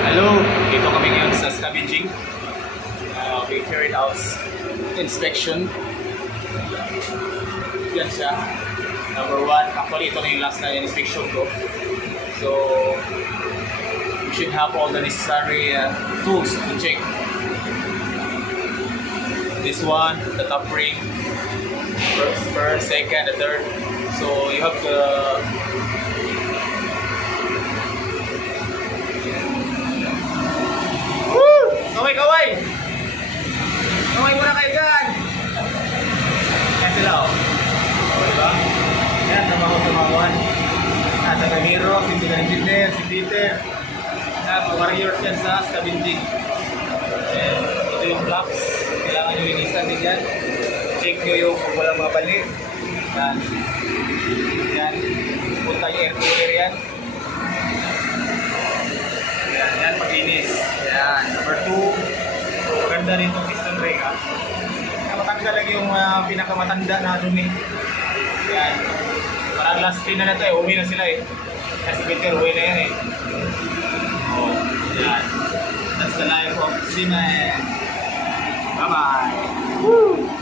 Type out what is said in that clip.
Hello, dito kami ngayon sa scavenging. We carried out inspection. Yan siya. Number 1, actually ito na yung last na inspection ko. So, we should have all the necessary tools to check. This one, the top ring, first, second, the third. So, you have to Kaway! Kaway muna kayo dyan! Yan sila o. Diba? Yan, trabaho sa mga one. Nasa Camiro, si Engineer, si Peter. Yan, mga warriors yan sa scavenging. Ito yung blocks. Kailangan nyo linisan din yan. Check nyo yung kung walang mga bali. Yan. Yan. Punta yung air cooler yan. Yan, paglinis. Yan. Number 2, maganda rin itong piston ring. Matanggal lang yung pinakamatanda na dumi. Yan. Parang last pin na ito eh. Uwi na sila eh. Kasi Peter, uwi na yan eh. Oh, yan. That's the life of Seaman. Bye-bye. Woo!